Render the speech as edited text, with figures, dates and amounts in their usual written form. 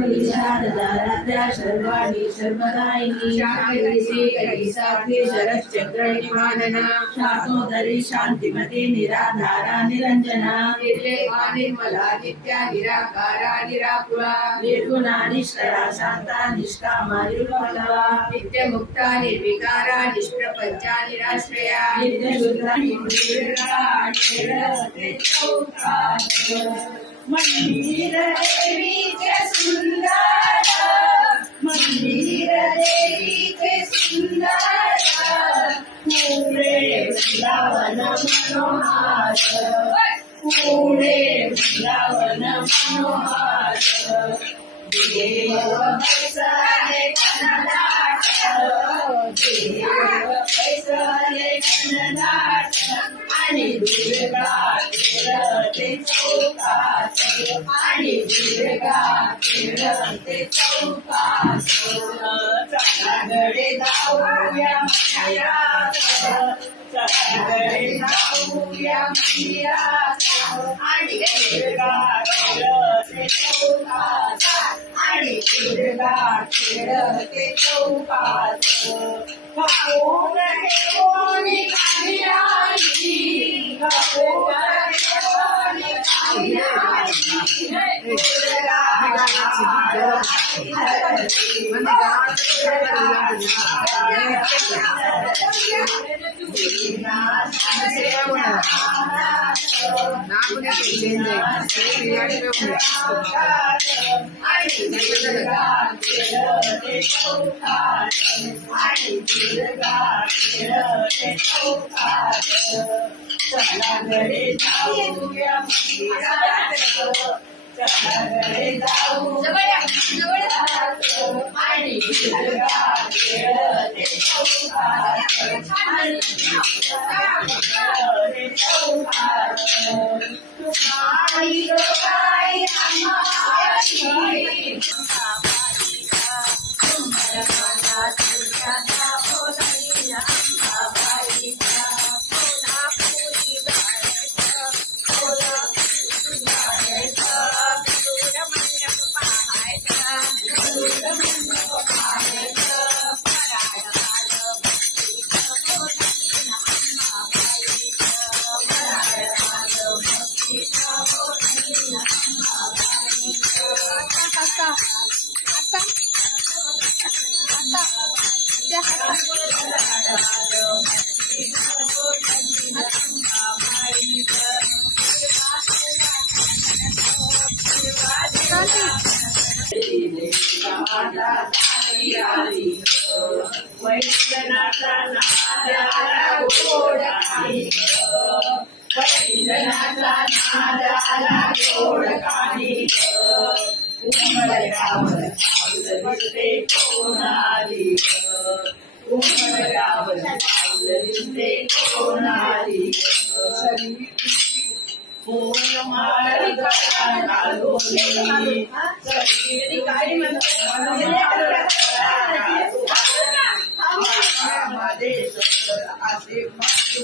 विषाददाराद्या सर्वाणि सर्वदायिनी शान्तिः सात्वे शरश्चन्द्रनिमानना शातोदरी शान्तिमती निराधारा निरञ्जना निर्लेपा निर्मला नित्या निराकारा निराकुला निर्गुणा निष्कला शान्ता निष्कामा निर्मला नित्यमुक्ता निर्विकारा निष्प्रपञ्चा निराश्रया नित्यशुद्धा निर्विकारा मंदिर देवीचे सुंदर मंदिर देवीचे सुंदर पुढे वृंदावन मनोहार पुढे वृंदावन मनोहार देव पैसले कनडाट देव पैसले कनडाट आणि दुर्गा खेळते चौकात आणि दुर्गा खेळते चौकात चलागडे जाऊया मंदिरात चलागडे जाऊया मंदिरात आणि दुर्गा खेळते चौकात आणि दुर्गा खेळते चौकात पाहून घेऊन कालियाची पाहून घेऊन कालियाची दुर्गा चलागडे जाऊया मंदिरात चलागडे जाऊया आणि दुर्गा खेळते चौकात आणि खेळते चौकात आई गं आई